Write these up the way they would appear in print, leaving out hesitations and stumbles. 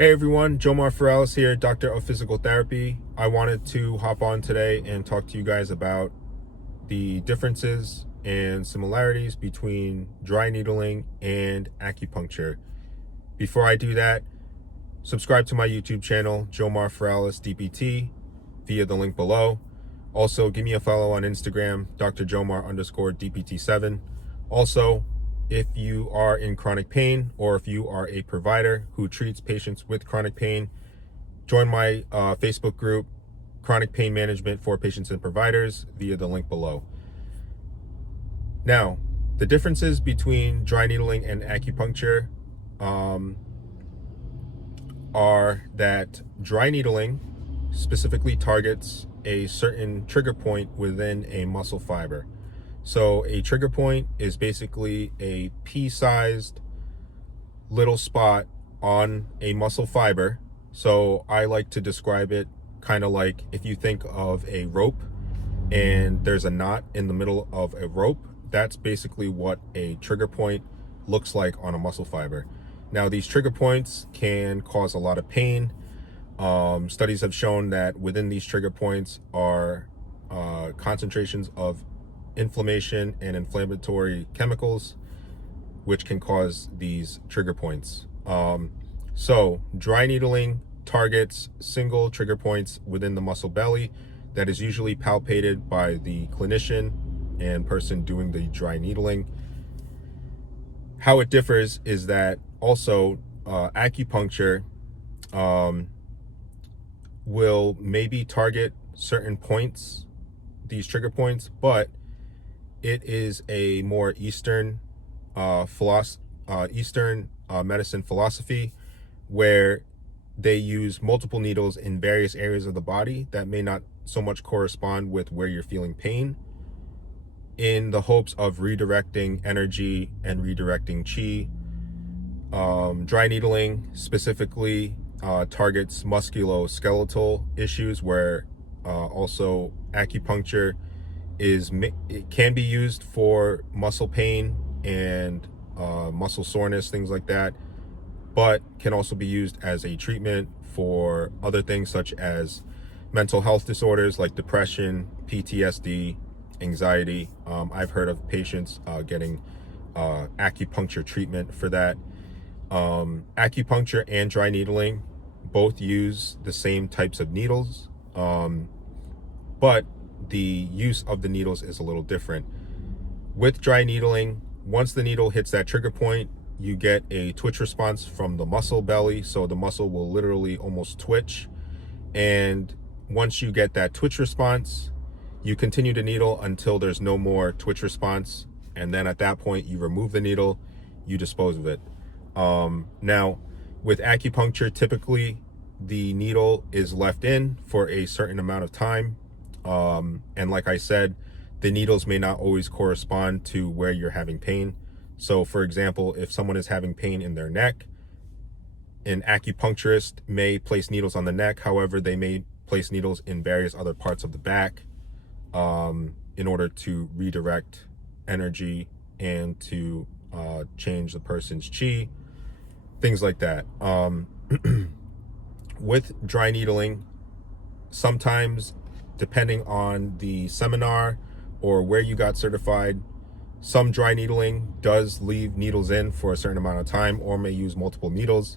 Hey everyone, Jomar Ferralis here, Doctor of Physical Therapy. I wanted to hop on today and talk to you guys about the differences and similarities between dry needling and acupuncture. Before I do that, subscribe to my YouTube channel, Jomar Ferralis DPT, via the link below. Also, give me a follow on Instagram, drjomar_DPT7. Also, if you are in chronic pain or if you are a provider who treats patients with chronic pain, join my Facebook group, Chronic Pain Management for Patients and Providers, via the link below. Now, the differences between dry needling and acupuncture are that dry needling specifically targets a certain trigger point within a muscle fiber. So a trigger point is basically a pea-sized little spot on a muscle fiber. So I like to describe it kind of like if you think of a rope and there's a knot in the middle of a rope, that's basically what a trigger point looks like on a muscle fiber. Now, these trigger points can cause a lot of pain. Studies have shown that within these trigger points are concentrations of inflammation and inflammatory chemicals, which can cause these trigger points. So dry needling targets single trigger points within the muscle belly that is usually palpated by the clinician and person doing the dry needling. How it differs is that also acupuncture will maybe target certain points, these trigger points, but it is a more Eastern medicine philosophy where they use multiple needles in various areas of the body that may not so much correspond with where you're feeling pain, in the hopes of redirecting energy and redirecting chi. Dry needling specifically targets musculoskeletal issues, where also acupuncture it can be used for muscle pain and muscle soreness, things like that, but can also be used as a treatment for other things such as mental health disorders like depression, PTSD, anxiety. I've heard of patients getting acupuncture treatment for that. Acupuncture and dry needling both use the same types of needles, but the use of the needles is a little different. With dry needling, once the needle hits that trigger point, you get a twitch response from the muscle belly. So the muscle will literally almost twitch. And once you get that twitch response, you continue to needle until there's no more twitch response. And then at that point, you remove the needle, you dispose of it. Now, with acupuncture, typically the needle is left in for a certain amount of time. And like I said, the needles may not always correspond to where you're having pain. So for example, if someone is having pain in their neck, an acupuncturist may place needles on the neck. However, they may place needles in various other parts of the back in order to redirect energy and to change the person's chi, things like that. With dry needling, sometimes depending on the seminar or where you got certified, some dry needling does leave needles in for a certain amount of time or may use multiple needles.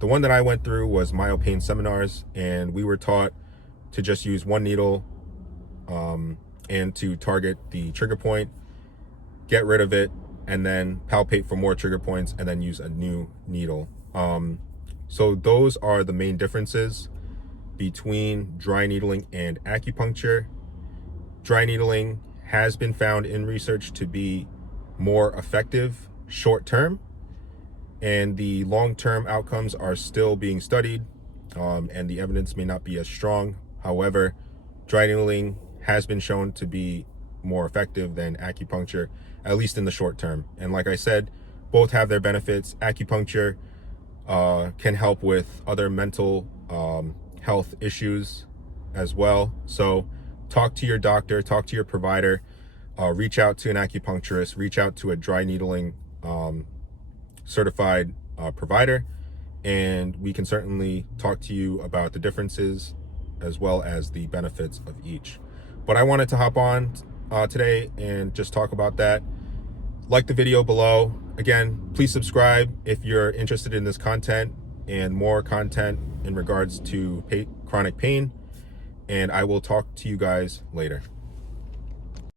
The one that I went through was myopain seminars, and we were taught to just use one needle and to target the trigger point, get rid of it, and then palpate for more trigger points and then use a new needle. So those are the main differences between dry needling and acupuncture. Dry needling has been found in research to be more effective short term, and the long-term outcomes are still being studied, and the evidence may not be as strong. However, dry needling has been shown to be more effective than acupuncture, at least in the short term. And like I said, both have their benefits. Acupuncture can help with other mental health issues as well. So talk to your doctor, talk to your provider, reach out to an acupuncturist, reach out to a dry needling certified provider, and we can certainly talk to you about the differences as well as the benefits of each. But I wanted to hop on today and just talk about that. Like the video below. Again, please subscribe if you're interested in this content and more content in regards to chronic pain. And I will talk to you guys later.